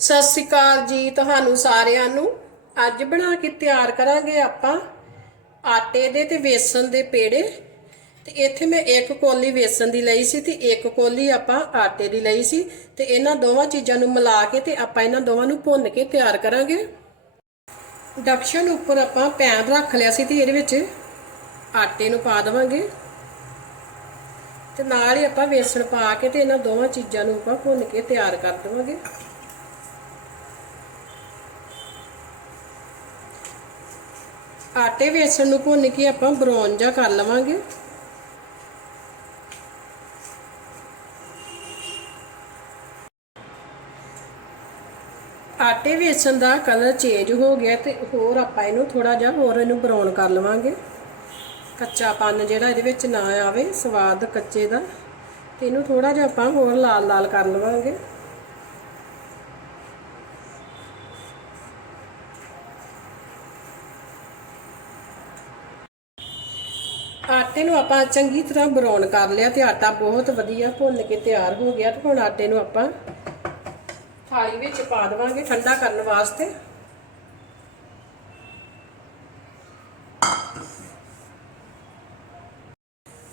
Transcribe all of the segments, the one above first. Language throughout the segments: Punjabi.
ਸਤਿ ਸ਼੍ਰੀ ਅਕਾਲ ਜੀ ਤੁਹਾਨੂੰ ਸਾਰਿਆਂ ਨੂੰ। ਅੱਜ ਬਣਾ ਕੇ ਤਿਆਰ ਕਰਾਂਗੇ ਆਪਾਂ ਆਟੇ ਦੇ ਤੇ ਵੇਸਣ ਦੇ ਪੇੜੇ। ਤੇ ਇੱਥੇ ਮੈਂ ਇੱਕ ਕੋਲੀ ਵੇਸਣ ਦੀ ਲਈ ਸੀ ਤੇ ਇੱਕ ਕੋਲੀ ਆਪਾਂ ਆਟੇ ਦੀ ਲਈ ਸੀ। ਤੇ ਇਹਨਾਂ ਦੋਵਾਂ ਚੀਜ਼ਾਂ ਨੂੰ ਮਿਲਾ ਕੇ ਤੇ ਆਪਾਂ ਇਹਨਾਂ ਦੋਵਾਂ ਨੂੰ ਭੁੰਨ ਕੇ ਤਿਆਰ ਕਰਾਂਗੇ। ਡਕਸ਼ਨ ਉੱਪਰ ਆਪਾਂ ਪੈਨ ਰੱਖ ਲਿਆ ਸੀ ਤੇ ਇਹਦੇ ਵਿੱਚ ਆਟੇ ਨੂੰ ਪਾ ਦੇਵਾਂਗੇ। ਤੇ ਨਾਲ ਹੀ ਆਪਾਂ ਵੇਸਣ ਪਾ ਕੇ ਤੇ ਇਹਨਾਂ ਦੋਵਾਂ ਚੀਜ਼ਾਂ ਨੂੰ ਆਪਾਂ ਭੁੰਨ ਕੇ ਤਿਆਰ ਕਰ ਦੇਵਾਂਗੇ। ਆਟੇ ਵੇਸਣ ਨੂੰ ਭੁੰਨ ਕੇ ਆਪਾਂ ਬਰਾਊਨ ਜਿਹਾ ਕਰ ਲਵਾਂਗੇ। ਆਟੇ ਵੇਸਣ ਦਾ ਕਲਰ ਚੇਂਜ ਹੋ ਗਿਆ ਤੇ ਹੋਰ ਆਪਾਂ ਇਹਨੂੰ ਥੋੜਾ ਜਿਹਾ ਹੋਰ ਇਹਨੂੰ ਬਰਾਊਨ ਕਰ ਲਵਾਂਗੇ। ਕੱਚਾ ਪਨ ਜਿਹੜਾ ਇਹਦੇ ਵਿੱਚ ਨਾ ਆਵੇ, ਸਵਾਦ ਕੱਚੇ ਦਾ। ਤੇ ਇਹਨੂੰ ਥੋੜਾ ਜਿਹਾ ਆਪਾਂ ਹੋਰ ਲਾਲ ਲਾਲ ਕਰ ਲਵਾਂਗੇ। ਆਟੇ ਨੂੰ ਆਪਾਂ ਚੰਗੀ ਤਰ੍ਹਾਂ ਬਰਾਊਨ ਕਰ ਲਿਆ ਤੇ ਆਟਾ ਬਹੁਤ ਵਧੀਆ ਭੁੰਨ ਕੇ ਤਿਆਰ ਹੋ ਗਿਆ ਤੇ ਹੁਣ ਆਟੇ ਨੂੰ ਆਪਾਂ ਥਾਲੀ ਵਿੱਚ ਪਾ ਦੇਵਾਂਗੇ ਠੰਡਾ ਕਰਨ ਵਾਸਤੇ।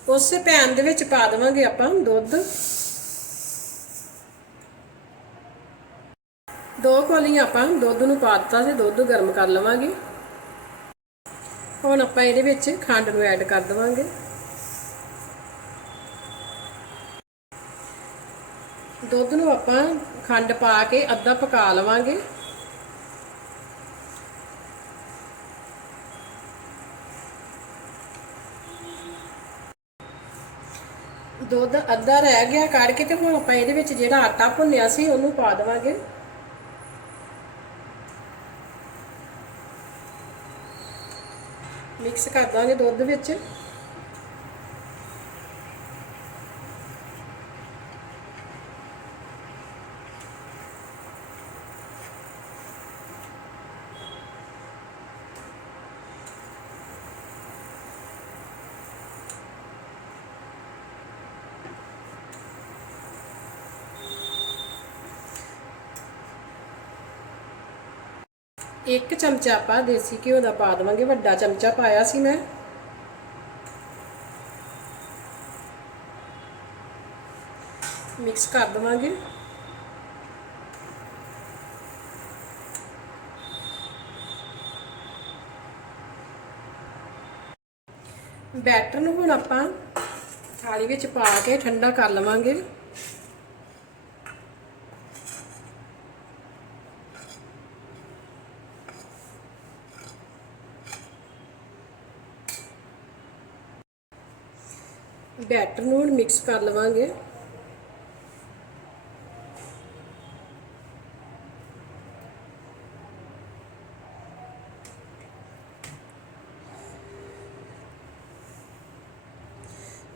ਉਸੇ ਪੈਨ ਦੇ ਵਿੱਚ ਪਾ ਦੇਵਾਂਗੇ ਆਪਾਂ ਦੁੱਧ। ਦੋ ਕੋਲੀਆਂ ਆਪਾਂ ਦੁੱਧ ਨੂੰ ਪਾ ਦਿੱਤਾ ਤੇ ਦੁੱਧ ਗਰਮ ਕਰ ਲਵਾਂਗੇ। ਹੁਣ ਆਪਾਂ ਇਹਦੇ ਵਿੱਚ ਖੰਡ ਨੂੰ ਐਡ ਕਰ ਦੇਵਾਂਗੇ। ਦੁੱਧ ਨੂੰ ਆਪਾਂ ਖੰਡ ਪਾ ਕੇ ਅੱਧਾ ਪਕਾ ਲਵਾਂਗੇ। ਦੁੱਧ ਅੱਧਾ ਰਹਿ ਗਿਆ, ਕੱਢ ਕੇ ਤੇ ਹੁਣ ਆਪਾਂ ਇਹਦੇ ਵਿੱਚ ਜਿਹੜਾ ਆਟਾ ਭੁੰਨਿਆ ਸੀ ਉਹਨੂੰ ਪਾ ਦੇਵਾਂਗੇ। ਮਿਕਸ ਕਰ ਦਾਂਗੇ ਦੁੱਧ ਵਿੱਚ। ਇੱਕ ਚਮਚਾ ਆਪਾਂ ਦੇਸੀ ਘਿਓ ਦਾ ਪਾ ਦੇਵਾਂਗੇ, ਵੱਡਾ ਚਮਚਾ ਪਾਇਆ ਸੀ ਮੈਂ। ਮਿਕਸ ਕਰ ਦੇਵਾਂਗੇ। ਬੈਟਰ ਨੂੰ ਹੁਣ ਆਪਾਂ ਥਾਲੀ ਵਿੱਚ ਪਾ ਕੇ ਠੰਡਾ ਕਰ ਲਵਾਂਗੇ। ਬੈਟਰ ਨੂੰ ਹੁਣ ਮਿਕਸ ਕਰ ਲਵਾਂਗੇ।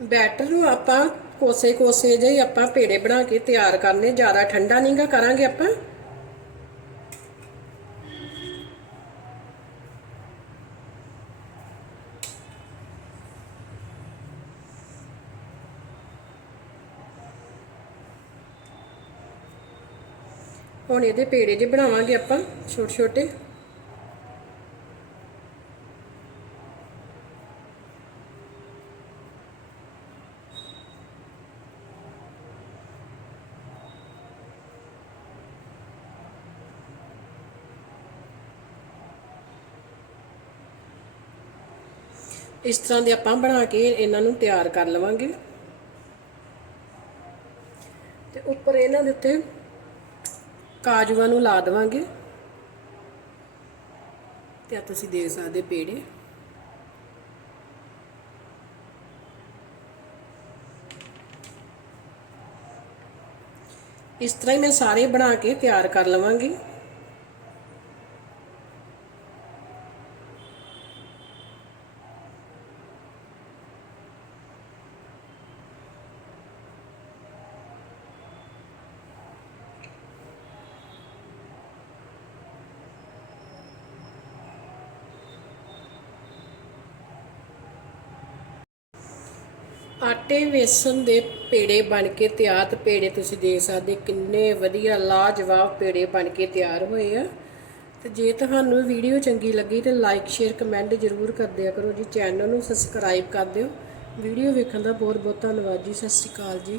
ਬੈਟਰ ਨੂੰ ਆਪਾਂ ਕੋਸੇ ਕੋਸੇ ਜਿਹੇ ਆਪਾਂ ਪੇੜੇ ਬਣਾ ਕੇ ਤਿਆਰ ਕਰਨੇ, ਜ਼ਿਆਦਾ ਠੰਡਾ ਨਹੀਂਗਾ ਕਰਾਂਗੇ ਆਪਾਂ। ਹੁਣ ਇਹਦੇ ਪੇੜੇ ਜੇ ਬਣਾਵਾਂਗੇ ਆਪਾਂ, ਛੋਟੇ ਛੋਟੇ। ਇਸ ਤਰ੍ਹਾਂ ਦੇ ਆਪਾਂ ਬਣਾ ਕੇ ਇਹਨਾਂ ਨੂੰ ਤਿਆਰ ਕਰ ਲਵਾਂਗੇ। ਤੇ ਉੱਪਰ ਇਹਨਾਂ ਦੇ ਉੱਤੇ ਕਾਜੂਆਂ ਨੂੰ ਲਾ ਦੇਵਾਂਗੇ। ਤੇ ਆ ਤੁਸੀਂ ਦੇਖ ਸਕਦੇ ਪੇੜੇ। ਇਸ ਤਰ੍ਹਾਂ ਹੀ ਮੈਂ ਸਾਰੇ ਬਣਾ ਕੇ ਤਿਆਰ ਕਰ ਲਵਾਂਗੀ। ਆਟੇ ਵੇਸਣ ਦੇ ਪੇੜੇ ਬਣ ਕੇ ਤਿਆਰ, ਤੇ ਪੇੜੇ ਤੁਸੀਂ ਦੇਖ ਸਕਦੇ ਕਿੰਨੇ ਵਧੀਆ ਲਾਜਵਾਬ ਪੇੜੇ ਬਣ ਕੇ ਤਿਆਰ ਹੋਏ ਆ। ਤੇ ਜੇ ਤੁਹਾਨੂੰ ਵੀਡੀਓ ਚੰਗੀ ਲੱਗੀ ਤੇ ਲਾਈਕ ਸ਼ੇਅਰ ਕਮੈਂਟ ਜ਼ਰੂਰ ਕਰ ਦਿਆ ਕਰੋ ਜੀ। ਚੈਨਲ ਨੂੰ ਸਬਸਕ੍ਰਾਈਬ ਕਰ ਦਿਓ। ਵੀਡੀਓ ਵੇਖਣ ਦਾ ਬਹੁਤ ਬਹੁਤ ਧੰਨਵਾਦ ਜੀ। ਸਤਿ ਸ਼੍ਰੀ ਅਕਾਲ ਜੀ।